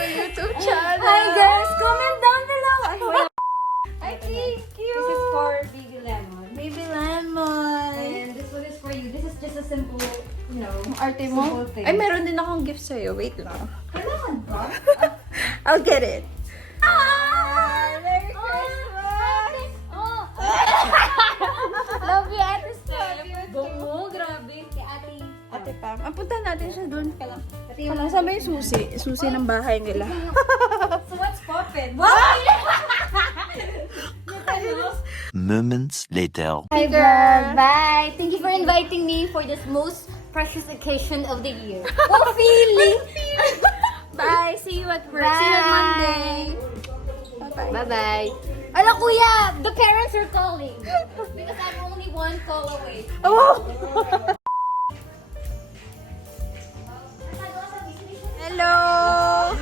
my YouTube channel. Hi guys, comment down below. I thank you. This is for Baby Lemon. Baby Lemon. And this one is for you. This is just a simple, you know, Ang arte mo? simple thing. Ay, meron din akong gift sa'yo. Wait lang. Kailangan ba? I'll get it. Merry Christmas! Oh! Love you, Ate Steph. Bungo, grabe. Kay Ate. Ate Pam. Punta natin siya doon. Ate Kala, saan ba yung susi? Susi ng bahay nila. So what's poppin'? Wow! Moments later. Hi girl, bye. Thank you for inviting me for this most precious occasion of the year. What feeling? Bye. See you at work. See you on Monday. Bye-bye. Bye-bye. Ala kuya, the parents are calling. Because I'm only one call away. Oh! Hello!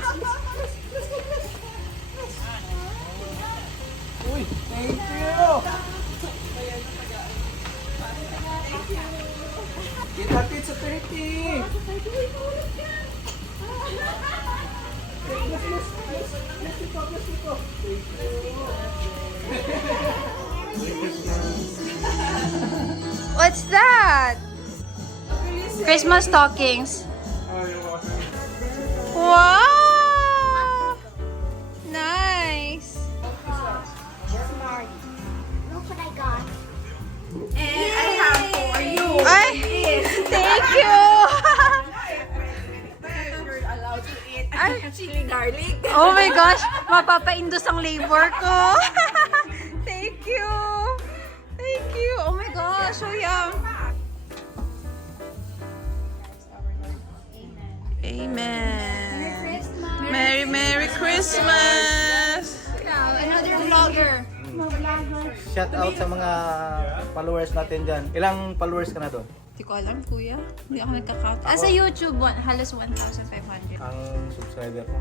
Uy, thank you! Kita-tit sa 30! What's that? Christmas stockings. Wow! Nice. Look what I got. And I have for you. Ay, thank you. You're allowed to eat chili garlic. Oh my gosh, mapapaindos ang labor ko. Thank you. Thank you. Oh my gosh, so yum. Amen. Merry Christmas. Another vlogger. Shout out sa mga followers natin dyan. Ilang followers ka na doon? Hindi ko alam, kuya. Hindi ako nagka-count. Sa YouTube, halos 1,500. Ang subscriber ko.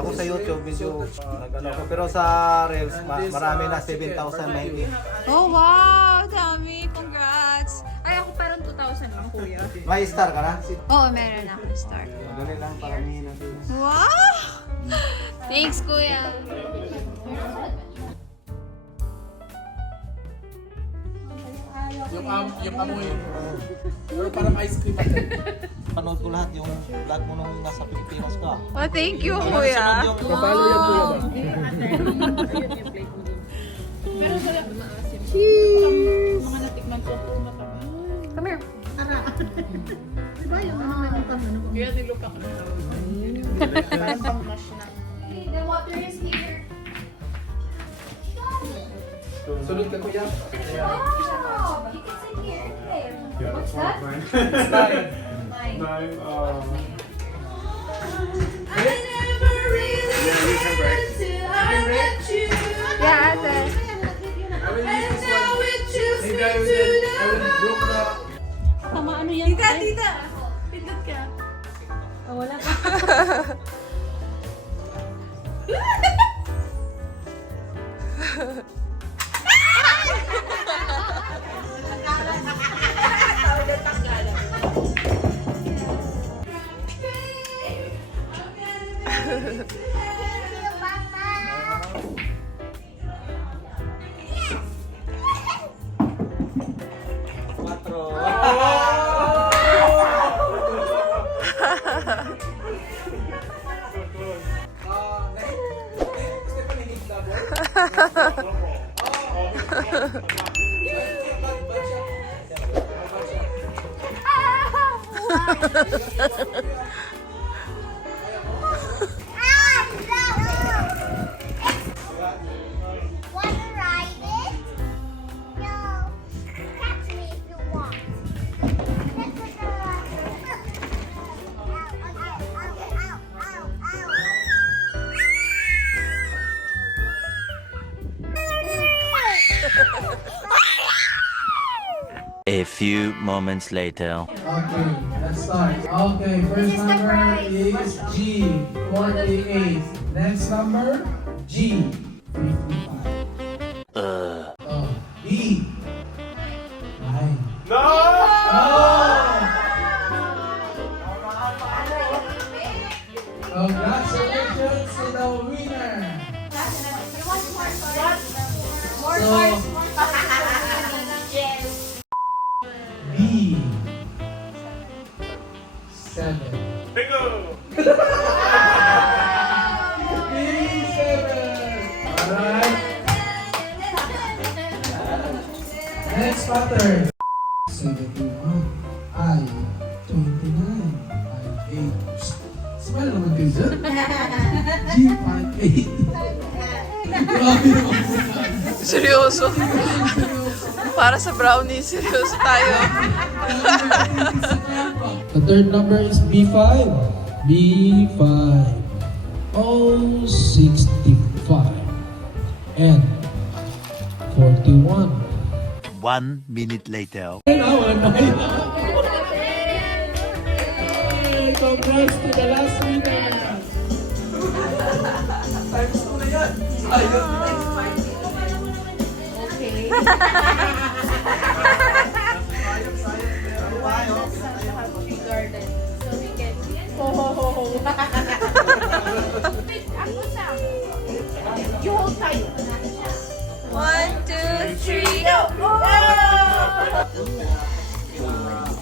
Ako sa YouTube, medyo nag-ano ako. Pero sa Reels, marami na 7,000 mahigit. Oh, wow! Dami! Congrats! Ay, ako parang 2,000 lang, kuya. May star ka na? Oo, meron ako na start. Dali lang, paramihin natin. Wow! Thanks, kuya. Yung amoy. Pero parang ice cream ate. Panood ko lahat yung vlog mo nung nasa Pilipinas ka. Oh, thank you, kuya. Kapalo yan kuya ba? Cheers! Mga natikman ko po mataba. Come here. Kaya niluka ka na. Parang pang mash na. The water is here. Sunod ka kuya. Wow! You can sit here and play. What's that? Slide. Mine. I never really Yeah, ate. I will use this one. Maybe I will broke the... Tama, ano yan? Tita! Pindot ka. Oh, wala pa. Wanna ride it? No. Catch me if you want. This is the ride. A few moments later. Okay, let's start. Okay, first number is G, 48. Next number, G, 55. B, 9. No! Congratulations! Congratulations to the winner. More So, bars. B. 7. Bingo! B7. Alright. Next pattern. 71. I. 29. I. 8. Smile naman kayo dyan. G58. Grabe naman po. Seryoso. Para sa brownie, seryoso tayo. The third number is B5. B5. Oh, 65. And 41. 1 minute later. Congrats to the last winner. Times 2 na yan. Sayang. One, two, three, go!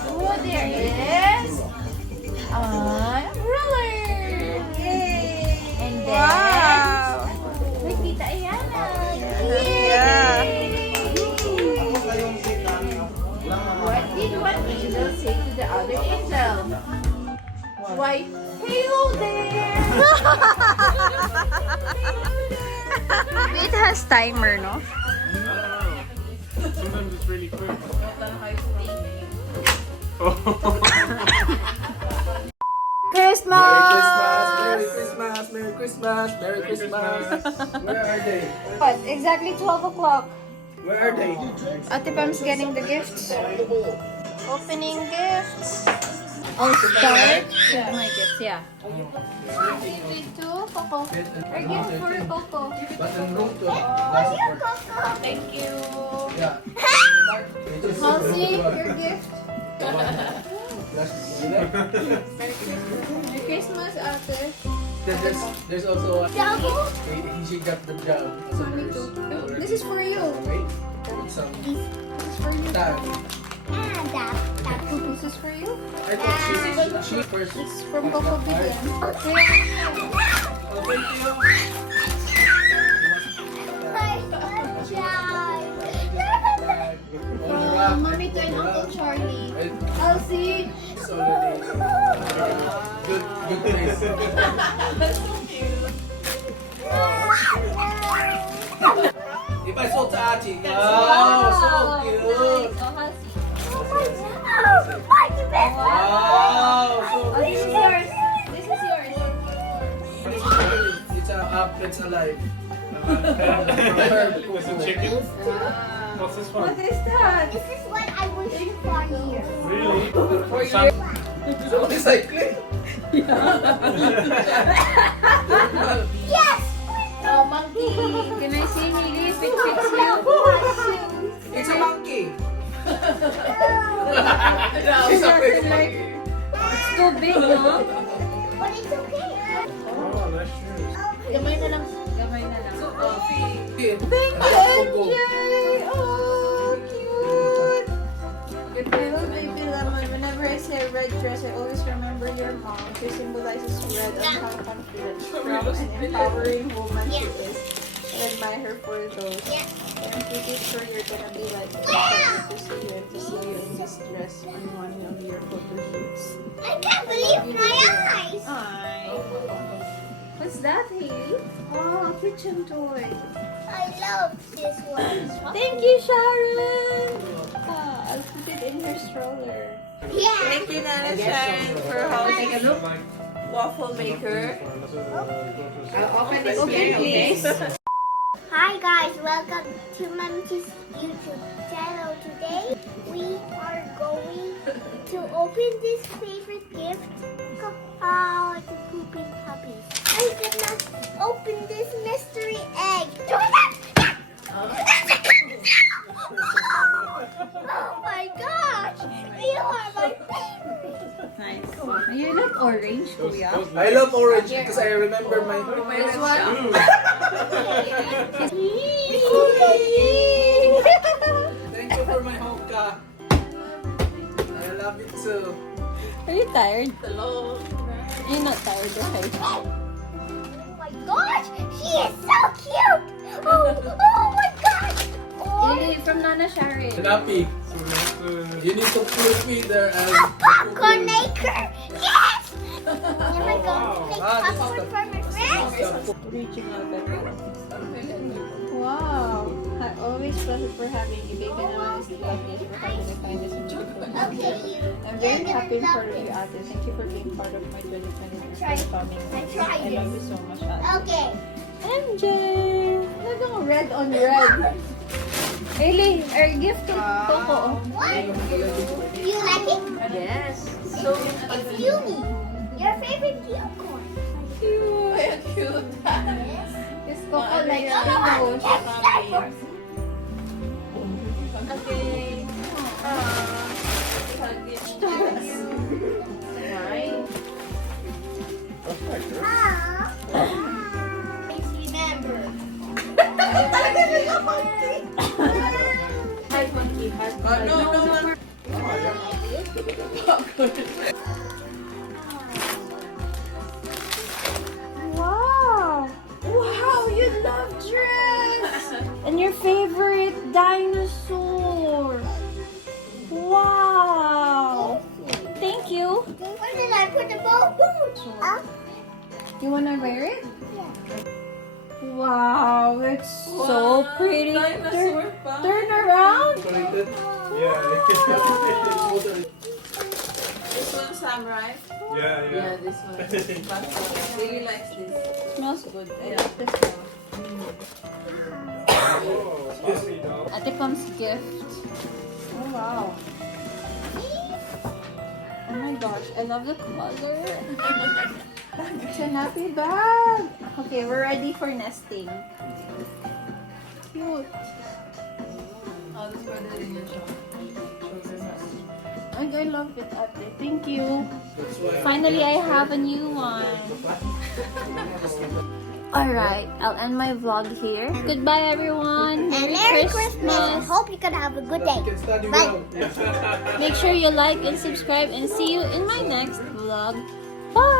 Oh, there is a ruler. Yay! And then, Wow! with Tita Ayana. Yeah. What did one angel say to the other angel? Why, hello there! It has timer, no? Sometimes it's really quick. Christmas! Merry Christmas, Merry Christmas, Merry Christmas. Where are they? What? Exactly 12 o'clock. Where are they? Ate Pam's getting the gifts. Opening gifts. Oh, start with my gifts, yeah. Give it to Coco. Or gift for Coco. But ang room to. Thank you. Yeah. Halsey, your gift. Merry Christmas, ate. There's also she got the job. Mommy too. This is for you. Right? With some This is for you. tag. This is for you. I thought she first. This is from Coco Bigyan. From Mommy to and Uncle Charlie. Elsie. It's already good place. If I saw Tachi, wow, so cute. Wow, so This is cute. yours. This is yours. It's a it's alive. It's a chicken. What's this one? What is that? This is what I wish for here. Really? So recycling. Yes! Oh, monkey. Can I see Lily if it fits you? It's a monkey. She's afraid of monkey. It's too big, no? But it's okay. Oh, nice shoes. Gamay na lang. Gamay na lang. Thank you, Yay! Oh, cute! I love Baby Lemon. Whenever I say red dress, I always remember your mom. She symbolizes red and how confident, strong, and empowering woman she is. I admire her for those. I'm pretty sure you're gonna be like excited to see you and to see you in this dress on one of your photo shoots. I can't believe my eyes. Hi. What's that, Haley? Oh, a kitchen toy. I love this one. Thank you, Sharon. I'll put it in her stroller. Yeah. Thank you, Nana Sharon, for helping a waffle maker. I'll open this here, please. Hi guys, welcome to Mommy's YouTube channel. Today we are going to open this favorite gift. Oh, the pooping puppies. I'm gonna open this mystery egg. Oh my gosh! You are my favorite. Nice. You like orange, Kuya? I love orange because I remember my... This one? Thank you for my hoka. I love it too. Are you tired? Hello. You're not tired, right? Oh my gosh, she is so cute. Oh my gosh. Oh, Lily from Nana Sharon. Happy. You need to feed her and... popcorn maker. Yes. Oh my god, make Ah, this is popcorn the- for my friends. Reaching out Wow. I always pleasure for having you. Baby naman is lovely for having the kindness and beautiful. Okay, you. I'm very You're happy and gonna proud of love you, this. Ate. Thank you for being part of my 2023 tried- coming. I tried I love you this. so much, Ate. Okay. MJ! Talagang red on red. Hailey, our gift to Coco. What? You like it? Yes. So it's Uni. Your favorite unicorn. Cute. Cute. Yes. Is Coco like Come on, Star let's start Wars? first. Okay. Please remember. No. Wow! Wow, you love dress! And your favorite dinosaur! Wow! Thank you! Where did I put the ball? You wanna wear it? Wow, it's so pretty. Turn around! Yeah. This one samurai. Yeah. This one. Really likes this. Smells good. I like this one. Oh, spicy dog. Ate Pam's gift. Oh wow. Oh my gosh, I love the color. It's a happy bag. Okay, we're ready for nesting. Cute. Oh, this one is in your shop. I love it, Ate. Thank you. That's why... Finally, I have a new one. Alright, I'll end my vlog here. Goodbye, everyone. And Merry Christmas. Hope you can have a good day. You can study Bye. well. Make sure you like and subscribe and see you in my next vlog. Bye!